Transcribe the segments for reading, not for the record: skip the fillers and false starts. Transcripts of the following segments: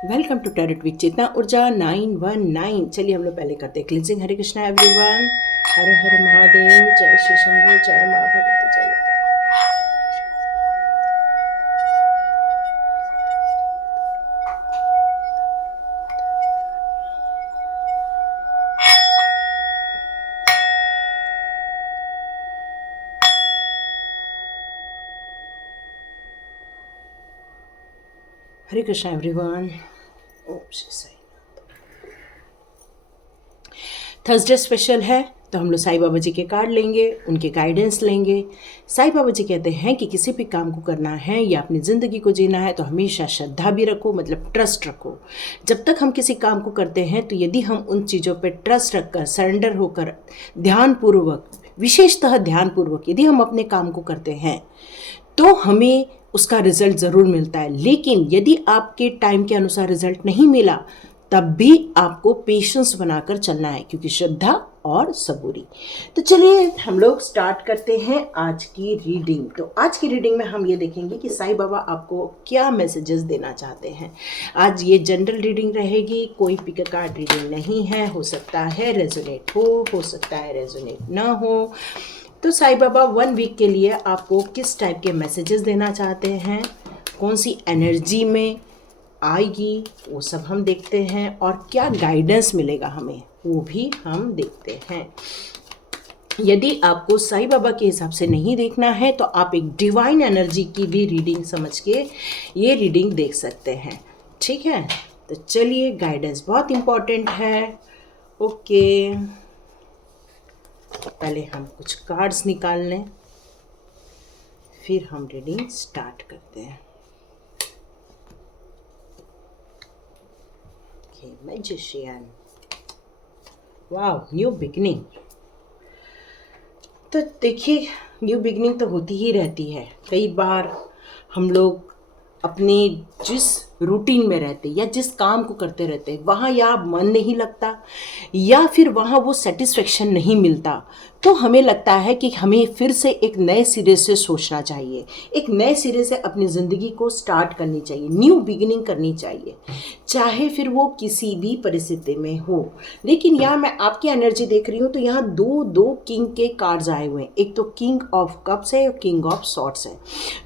Welcome to tarot with चेतना ऊर्जा 919। चलिए हम लोग पहले करते हैं क्लिनजिंग। हरे कृष्णा एवरीवन, हर हर महादेव, जय श्री शंभू, जय माँ भगवती, जय माता। हरे कृष्णा एवरीवन, ओम श्री साई। थर्सडे स्पेशल है तो हम लोग साईं बाबा जी के कार्ड लेंगे, उनके गाइडेंस लेंगे। साईं बाबा जी कहते हैं कि किसी भी काम को करना है या अपनी ज़िंदगी को जीना है तो हमेशा श्रद्धा भी रखो, मतलब ट्रस्ट रखो। जब तक हम किसी काम को करते हैं तो यदि हम उन चीज़ों पर ट्रस्ट रखकर, सरेंडर होकर, ध्यानपूर्वक, विशेषतः ध्यानपूर्वक यदि हम अपने काम को करते हैं तो हमें उसका रिजल्ट ज़रूर मिलता है। लेकिन यदि आपके टाइम के अनुसार रिजल्ट नहीं मिला तब भी आपको पेशेंस बनाकर चलना है, क्योंकि श्रद्धा और सबूरी। तो चलिए हम लोग स्टार्ट करते हैं आज की रीडिंग। तो आज की रीडिंग में हम ये देखेंगे कि साईं बाबा आपको क्या मैसेजेस देना चाहते हैं। आज ये जनरल रीडिंग रहेगी, कोई पिक कार्ड रीडिंग नहीं है। हो सकता है रेजोनेट हो सकता है रेजोनेट ना हो। तो साईं बाबा 1 वीक के लिए आपको किस टाइप के मैसेजेस देना चाहते हैं, कौन सी एनर्जी में आएगी, वो सब हम देखते हैं। और क्या गाइडेंस मिलेगा हमें, वो भी हम देखते हैं। यदि आपको साईं बाबा के हिसाब से नहीं देखना है तो आप एक डिवाइन एनर्जी की भी रीडिंग समझ के ये रीडिंग देख सकते हैं, ठीक है। तो चलिए, गाइडेंस बहुत इम्पॉर्टेंट है। ओके, पहले हम कुछ कार्ड्स निकाल लें, फिर हम रीडिंग स्टार्ट करते हैं। मैजिशियन, वाह, न्यू बिगनिंग। तो देखिए, न्यू बिगनिंग तो होती ही रहती है। कई बार हम लोग अपने जिस रूटीन में रहते या जिस काम को करते रहते वहाँ या मन नहीं लगता या फिर वहाँ वो सेटिस्फेक्शन नहीं मिलता, तो हमें लगता है कि हमें फिर से एक नए सिरे से सोचना चाहिए, एक नए सिरे से अपनी ज़िंदगी को स्टार्ट करनी चाहिए, न्यू बिगिनिंग करनी चाहिए, चाहे फिर वो किसी भी परिस्थिति में हो। लेकिन यहाँ मैं आपकी एनर्जी देख रही हूँ तो यहाँ दो किंग के कार्ड्स आए हुए हैं। एक तो किंग ऑफ कप्स है और किंग ऑफ सॉर्ड्स है,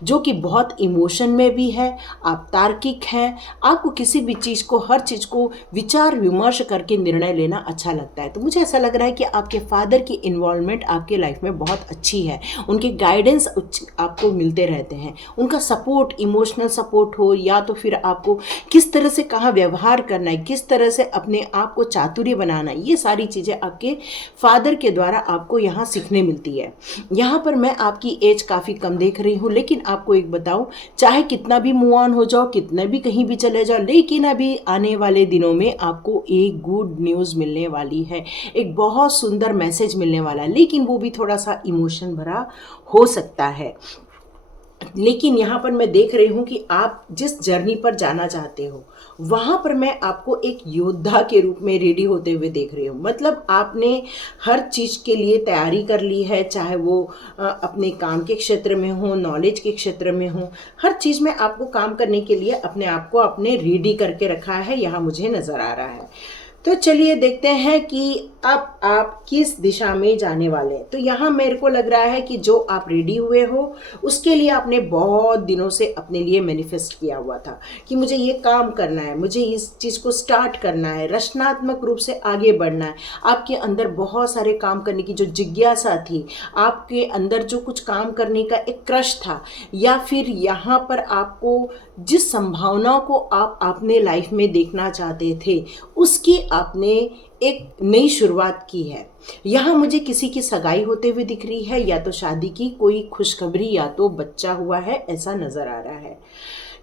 जो कि बहुत इमोशन में भी है। आप तार्किक हैं, आपको किसी भी चीज़ को, हर चीज़ को विचार विमर्श करके निर्णय लेना अच्छा लगता है। तो मुझे ऐसा लग रहा है कि आपके फादर की इन्वॉल्वमेंट आपके लाइफ में बहुत अच्छी है, उनके गाइडेंस आपको मिलते रहते हैं, उनका सपोर्ट, इमोशनल सपोर्ट हो या तो फिर आपको किस तरह से कहाँ व्यवहार करना है, किस तरह से अपने आप को चातुर्य बनाना है, ये सारी चीज़ें आपके फादर के द्वारा आपको यहाँ सीखने मिलती है। यहाँ पर मैं आपकी एज काफ़ी कम देख रही हूँ, लेकिन आपको एक बताऊँ, चाहे कितना भी मूव ऑन हो जाओ, कितना भी कहीं भी चले जाओ, लेकिन अभी आने वाले दिनों में आपको एक गुड न्यूज़ मिलने वाली है, एक बहुत सुंदर मैसेज मिलने वाला है, लेकिन वो भी थोड़ा सा इमोशन भरा हो सकता है। लेकिन यहाँ पर मैं देख रही हूँ कि आप जिस जर्नी पर जाना चाहते हो वहाँ पर मैं आपको एक योद्धा के रूप में रेडी होते हुए देख रही हूँ। मतलब आपने हर चीज़ के लिए तैयारी कर ली है, चाहे वो अपने काम के क्षेत्र में हो, नॉलेज के क्षेत्र में हो, हर चीज़ में आपको काम करने के लिए अपने आप को आपने रेडी करके रखा है, यहाँ मुझे नज़र आ रहा है। तो चलिए देखते हैं कि अब आप किस दिशा में जाने वाले हैं। तो यहाँ मेरे को लग रहा है कि जो आप रेडी हुए हो उसके लिए आपने बहुत दिनों से अपने लिए मैनिफेस्ट किया हुआ था कि मुझे ये काम करना है, मुझे इस चीज़ को स्टार्ट करना है, रचनात्मक रूप से आगे बढ़ना है। आपके अंदर बहुत सारे काम करने की जो जिज्ञासा थी, आपके अंदर जो कुछ काम करने का एक क्रश था, या फिर यहाँ पर आपको जिस संभावनाओं को आप अपने लाइफ में देखना चाहते थे उसकी आपने एक नई शुरुआत की है। यहाँ मुझे किसी की सगाई होते हुए दिख रही है, या तो शादी की कोई खुशखबरी, या तो बच्चा हुआ है, ऐसा नज़र आ रहा है।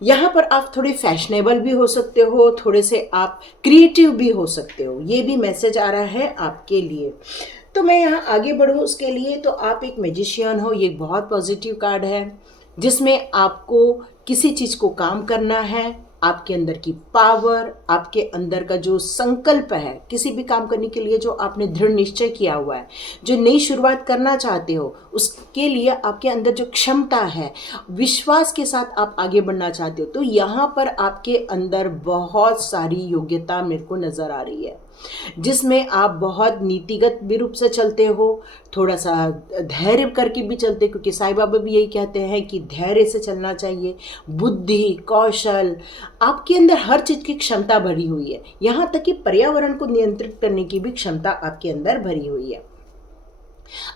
यहाँ पर आप थोड़े फैशनेबल भी हो सकते हो, थोड़े से आप क्रिएटिव भी हो सकते हो, ये भी मैसेज आ रहा है आपके लिए। तो मैं यहाँ आगे बढ़ूँ उसके लिए, तो आप एक मैजिशियन हो, ये बहुत पॉजिटिव कार्ड है जिसमें आपको किसी चीज़ को काम करना है, आपके अंदर की पावर, आपके अंदर का जो संकल्प है किसी भी काम करने के लिए, जो आपने दृढ़ निश्चय किया हुआ है, जो नई शुरुआत करना चाहते हो, उसके लिए आपके अंदर जो क्षमता है, विश्वास के साथ आप आगे बढ़ना चाहते हो, तो यहाँ पर आपके अंदर बहुत सारी योग्यता मेरे को नज़र आ रही है, जिसमें आप बहुत नीतिगत भी रूप से चलते हो, थोड़ा सा धैर्य करके भी चलते, क्योंकि साईं बाबा भी यही कहते हैं कि धैर्य से चलना चाहिए। बुद्धि, कौशल, आपके अंदर हर चीज़ की क्षमता भरी हुई है, यहाँ तक कि पर्यावरण को नियंत्रित करने की भी क्षमता आपके अंदर भरी हुई है।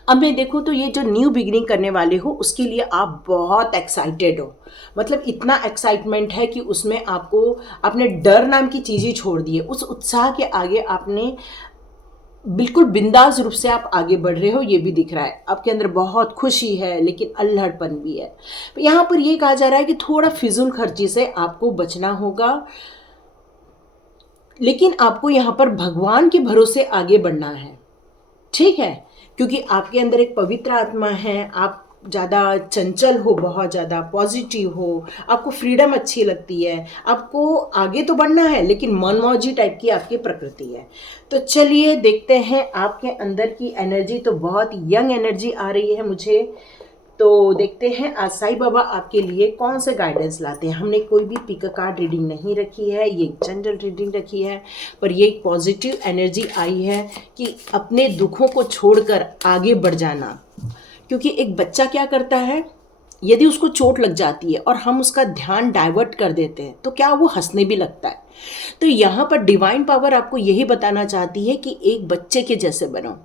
अब मैं देखूँ तो ये जो न्यू बिगिनिंग करने वाले हो उसके लिए आप बहुत एक्साइटेड हो, मतलब इतना एक्साइटमेंट है कि उसमें आपने डर नाम की चीज़ ही छोड़ दी है। उस उत्साह के आगे आपने बिल्कुल बिंदास रूप से आप आगे बढ़ रहे हो, ये भी दिख रहा है। आपके अंदर बहुत खुशी है, लेकिन अल्हड़पन भी है। यहाँ पर ये कहा जा रहा है कि थोड़ा फिजूल खर्ची से आपको बचना होगा, लेकिन आपको यहाँ पर भगवान के भरोसे आगे बढ़ना है, ठीक है, क्योंकि आपके अंदर एक पवित्र आत्मा है, आप ज़्यादा चंचल हो, बहुत ज़्यादा पॉजिटिव हो, आपको फ्रीडम अच्छी लगती है, आपको आगे तो बढ़ना है, लेकिन मनमौजी टाइप की आपकी प्रकृति है। तो चलिए देखते हैं आपके अंदर की एनर्जी, तो बहुत यंग एनर्जी आ रही है मुझे। तो देखते हैं आज साईं बाबा आपके लिए कौन से गाइडेंस लाते हैं। हमने कोई भी पिक कार्ड रीडिंग नहीं रखी है, ये जनरल रीडिंग रखी है, पर ये एक पॉजिटिव एनर्जी आई है कि अपने दुखों को छोड़कर आगे बढ़ जाना। क्योंकि एक बच्चा क्या करता है, यदि उसको चोट लग जाती है और हम उसका ध्यान डाइवर्ट कर देते हैं तो क्या वो हंसने भी लगता है। तो यहाँ पर डिवाइन पावर आपको यही बताना चाहती है कि एक बच्चे के जैसे बनो।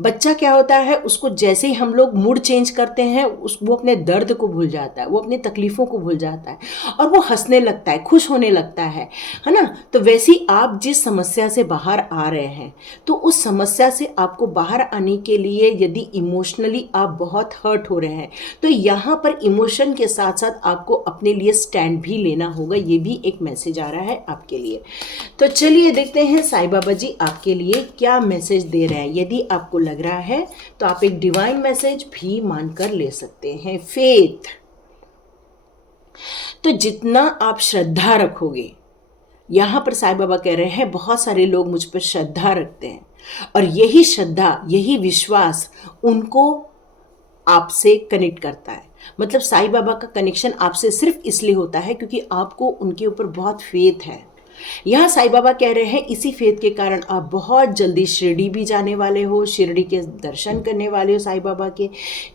बच्चा क्या होता है, उसको जैसे ही हम लोग मूड चेंज करते हैं वो अपने दर्द को भूल जाता है, वो अपनी तकलीफ़ों को भूल जाता है और वो हंसने लगता है, खुश होने लगता है ना। तो वैसे ही आप जिस समस्या से बाहर आ रहे हैं, तो उस समस्या से आपको बाहर आने के लिए यदि इमोशनली आप बहुत हर्ट हो रहे हैं, तो यहाँ पर इमोशन के साथ साथ आपको अपने लिए स्टैंड भी लेना होगा। ये भी एक मैसेज आ रहा है आपके लिए। तो चलिए देखते हैं साईं बाबा जी आपके लिए क्या मैसेज दे रहे हैं। यदि आपको लग रहा है तो आप एक डिवाइन मैसेज भी मानकर ले सकते हैं। फेथ, तो जितना आप श्रद्धा रखोगे, यहाँ पर साईं बाबा कह रहे हैं बहुत सारे लोग मुझ पर श्रद्धा रखते हैं और यही श्रद्धा, यही विश्वास उनको आपसे कनेक्ट करता है। मतलब साईं बाबा का कनेक्शन आपसे सिर्फ इसलिए होता है क्योंकि आपको उनके ऊपर बहुत फेथ है। यहाँ साईं बाबा कह रहे हैं इसी फेथ के कारण आप बहुत जल्दी शिरडी भी जाने वाले हो, शिरडी के दर्शन करने वाले हो साईं बाबा के।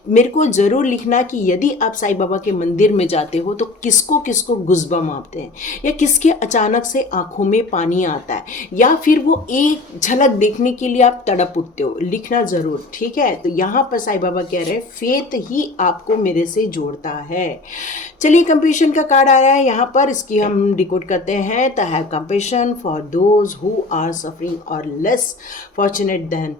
मेरे को ज़रूर लिखना कि यदि आप साईं बाबा के मंदिर में जाते हो तो किसको किसको गुज़बम आते हैं, या किसके अचानक से आंखों में पानी आता है, या फिर वो एक झलक देखने के लिए आप तड़प उठते हो। लिखना ज़रूर, ठीक है। तो यहाँ पर साईं बाबा कह रहे हैं फेथ ही आपको मेरे से जोड़ता है। चलिए कंपैशन का कार्ड आ रहा है यहाँ पर, इसकी हम डिकोड करते हैं। तो है compassion for those who are suffering और लेस फॉर्चुनेट देन।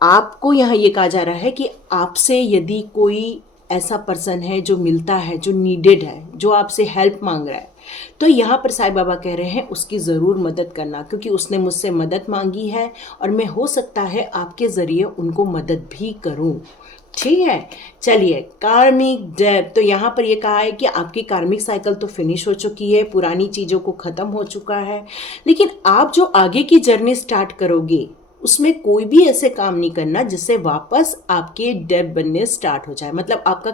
आपको यहाँ ये कहा जा रहा है कि आपसे यदि कोई ऐसा पर्सन है जो मिलता है, जो नीडेड है, जो आपसे हेल्प मांग रहा है, तो यहाँ पर साईं बाबा कह रहे हैं उसकी ज़रूर मदद करना, क्योंकि उसने मुझसे मदद मांगी है और मैं हो सकता है आपके ज़रिए उनको मदद भी करूँ, ठीक है। चलिए कार्मिक डेब्ट, तो यहाँ पर ये कहा है कि आपकी कार्मिक साइकिल तो फिनिश हो चुकी है, पुरानी चीज़ों को ख़त्म हो चुका है, लेकिन आप जो आगे की जर्नी स्टार्ट करोगे उसमें कोई भी ऐसे काम नहीं करना जिससे वापस आपके डेब बनने स्टार्ट हो जाए, मतलब आपका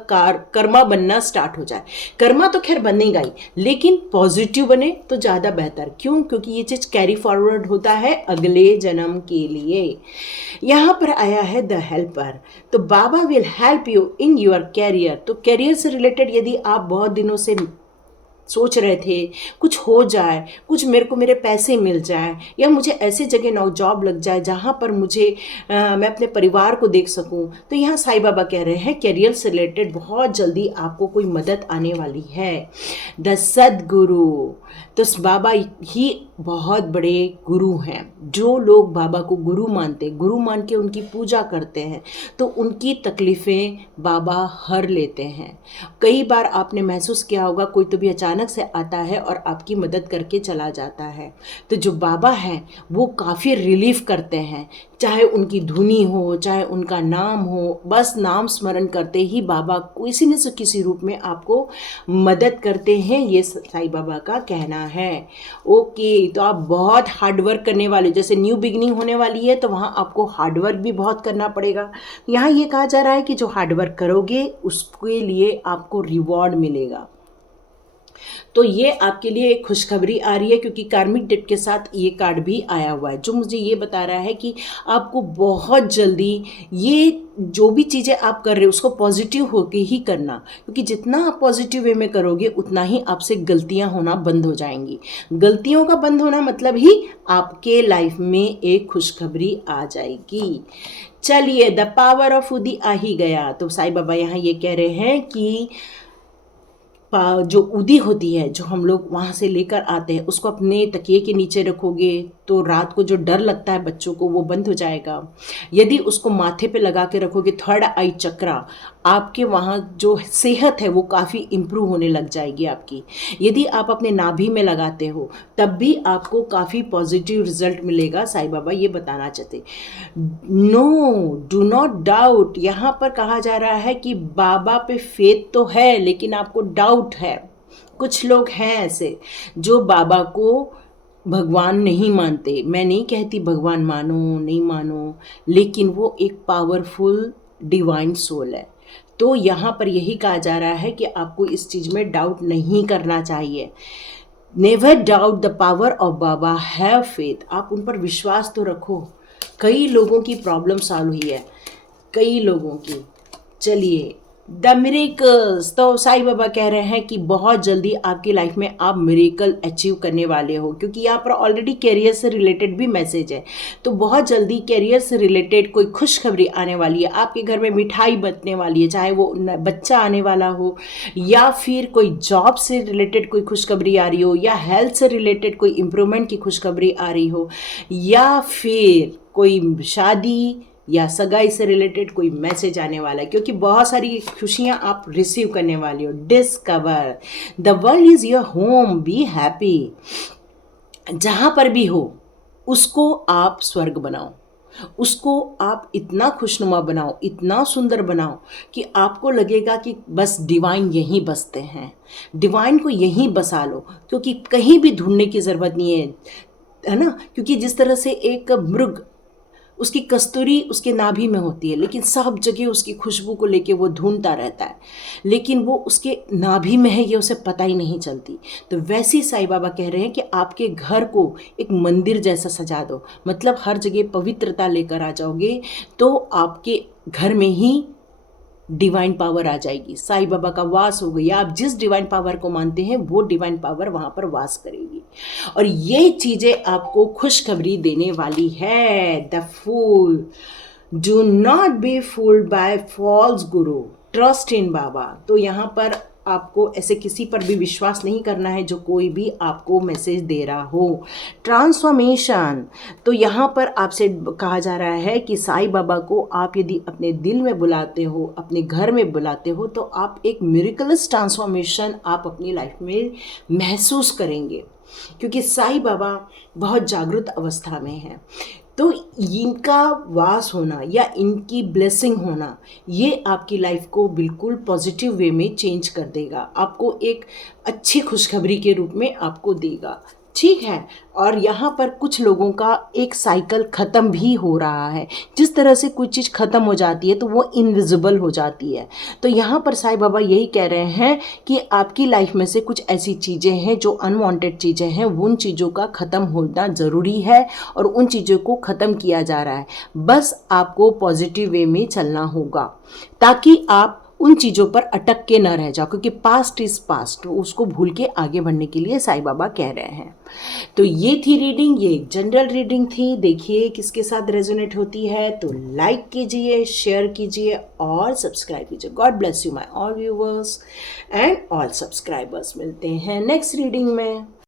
कर्मा बनना स्टार्ट हो जाए। कर्मा तो खैर बनेगा ही, लेकिन पॉजिटिव बने तो ज़्यादा बेहतर। क्यों? क्योंकि ये चीज़ कैरी फॉरवर्ड होता है अगले जन्म के लिए। यहाँ पर आया है द हेल्पर, तो baba will help you in your career. तो कैरियर से रिलेटेड यदि आप बहुत दिनों से सोच रहे थे कुछ हो जाए, कुछ मेरे पैसे मिल जाए, या मुझे ऐसी जगह जॉब लग जाए जहाँ पर मैं अपने परिवार को देख सकूँ, तो यहाँ साईं बाबा कह रहे हैं कैरियर से रिलेटेड बहुत जल्दी आपको कोई मदद आने वाली है। द सद्गुरु, तो बाबा ही बहुत बड़े गुरु हैं। जो लोग बाबा को गुरु मानते, गुरु मान के उनकी पूजा करते हैं, तो उनकी तकलीफ़ें बाबा हर लेते हैं। कई बार आपने महसूस किया होगा कोई तो भी अचानक अचानक से आता है और आपकी मदद करके चला जाता है। तो जो बाबा हैं वो काफ़ी रिलीफ करते हैं, चाहे उनकी धुनी हो, चाहे उनका नाम हो, बस नाम स्मरण करते ही बाबा किसी न किसी रूप में आपको मदद करते हैं, ये साईं बाबा का कहना है। ओके, तो आप बहुत हार्ड वर्क करने वाले, जैसे न्यू बिगनिंग होने वाली है तो वहाँ आपको हार्ड वर्क भी बहुत करना पड़ेगा। यहाँ ये कहा जा रहा है कि जो हार्ड वर्क करोगे उसके लिए आपको रिवॉर्ड मिलेगा। तो ये आपके लिए एक खुशखबरी आ रही है, क्योंकि कार्मिक डेट के साथ ये कार्ड भी आया हुआ है, जो मुझे ये बता रहा है कि आपको बहुत जल्दी ये जो भी चीज़ें आप कर रहे हो उसको पॉजिटिव होके ही करना, क्योंकि जितना आप पॉजिटिव वे में करोगे उतना ही आपसे गलतियां होना बंद हो जाएंगी। गलतियों का बंद होना मतलब ही आपके लाइफ में एक खुशखबरी आ जाएगी। चलिए, द पावर ऑफ उदी आ ही गया। तो साईं बाबा यहाँ ये कह रहे हैं कि जो उदी होती है, जो हम लोग वहाँ से लेकर आते हैं, उसको अपने तकिए के नीचे रखोगे तो रात को जो डर लगता है बच्चों को वो बंद हो जाएगा। यदि उसको माथे पे लगा के रखोगे, थर्ड आई चक्रा, आपके वहाँ जो सेहत है वो काफ़ी इम्प्रूव होने लग जाएगी आपकी। यदि आप अपने नाभि में लगाते हो तब भी आपको काफ़ी पॉजिटिव रिजल्ट मिलेगा, साईं बाबा ये बताना चाहते। No, do not doubt. यहाँ पर कहा जा रहा है कि बाबा पे फेथ तो है लेकिन आपको डाउट है। कुछ लोग हैं ऐसे जो बाबा को भगवान नहीं मानते। मैं नहीं कहती भगवान मानो नहीं मानो, लेकिन वो एक पावरफुल डिवाइन सोल है। तो यहाँ पर यही कहा जा रहा है कि आपको इस चीज़ में डाउट नहीं करना चाहिए। Never doubt the power of Baba, have faith. आप उन पर विश्वास तो रखो। कई लोगों की प्रॉब्लम सॉल्व हुई है, कई लोगों की। चलिए, द मिरेकल्स। तो साईं बाबा कह रहे हैं कि बहुत जल्दी आपकी लाइफ में आप मिरेकल अचीव करने वाले हो, क्योंकि यहाँ पर ऑलरेडी कैरियर से रिलेटेड भी मैसेज है। तो बहुत जल्दी कैरियर से रिलेटेड कोई खुशखबरी आने वाली है, आपके घर में मिठाई बचने वाली है, चाहे वो बच्चा आने वाला हो, या फिर कोई जॉब से रिलेटेड कोई खुशखबरी आ रही हो, या हेल्थ से रिलेटेड कोई इम्प्रूवमेंट की खुशखबरी आ रही हो, या फिर कोई शादी या सगाई से रिलेटेड कोई मैसेज आने वाला है, क्योंकि बहुत सारी खुशियां आप रिसीव करने वाली हो। Discover the world is your home, be happy. जहां पर भी हो उसको आप स्वर्ग बनाओ, उसको आप इतना खुशनुमा बनाओ, इतना सुंदर बनाओ कि आपको लगेगा कि बस डिवाइन यहीं बसते हैं, डिवाइन को यहीं बसा लो, क्योंकि कहीं भी ढूंढने की ज़रूरत नहीं है ना। क्योंकि जिस तरह से एक मृग, उसकी कस्तूरी उसके नाभि में होती है, लेकिन सब जगह उसकी खुशबू को लेके वो ढूंढता रहता है, लेकिन वो उसके नाभि में है ये उसे पता ही नहीं चलती। तो वैसे ही साईं बाबा कह रहे हैं कि आपके घर को एक मंदिर जैसा सजा दो, मतलब हर जगह पवित्रता लेकर आ जाओगे तो आपके घर में ही डिवाइन पावर आ जाएगी, साईं बाबा का वास हो गया। आप जिस डिवाइन पावर को मानते हैं वो डिवाइन पावर वहाँ पर वास करेगी, और ये चीज़ें आपको खुशखबरी देने वाली है। The fool, do not be fooled by false guru, trust in baba. तो यहाँ पर आपको ऐसे किसी पर भी विश्वास नहीं करना है जो कोई भी आपको मैसेज दे रहा हो। ट्रांसफॉर्मेशन, तो यहाँ पर आपसे कहा जा रहा है कि साईं बाबा को आप यदि अपने दिल में बुलाते हो, अपने घर में बुलाते हो, तो आप एक मिरेकलस ट्रांसफॉर्मेशन आप अपनी लाइफ में महसूस करेंगे, क्योंकि साईं बाबा बहुत जागृत अवस्था में हैं। तो इनका वास होना या इनकी ब्लेसिंग होना ये आपकी लाइफ को बिल्कुल पॉजिटिव वे में चेंज कर देगा, आपको एक अच्छी खुशखबरी के रूप में आपको देगा। ठीक है। और यहाँ पर कुछ लोगों का एक साइकिल ख़त्म भी हो रहा है। जिस तरह से कोई चीज़ ख़त्म हो जाती है तो वो इनविजिबल हो जाती है। तो यहाँ पर साईं बाबा यही कह रहे हैं कि आपकी लाइफ में से कुछ ऐसी चीज़ें हैं जो अनवांटेड चीज़ें हैं, उन चीज़ों का ख़त्म होना ज़रूरी है और उन चीज़ों को ख़त्म किया जा रहा है। बस आपको पॉजिटिव वे में चलना होगा ताकि आप उन चीज़ों पर अटक के ना रह जाओ, क्योंकि पास्ट इज़ पास्ट, उसको भूल के आगे बढ़ने के लिए साईं बाबा कह रहे हैं। तो ये थी रीडिंग, ये एक जनरल रीडिंग थी। देखिए किसके साथ रेजोनेट होती है, तो लाइक कीजिए, शेयर कीजिए और सब्सक्राइब कीजिए। God bless you my all viewers and all subscribers. मिलते हैं नेक्स्ट रीडिंग में।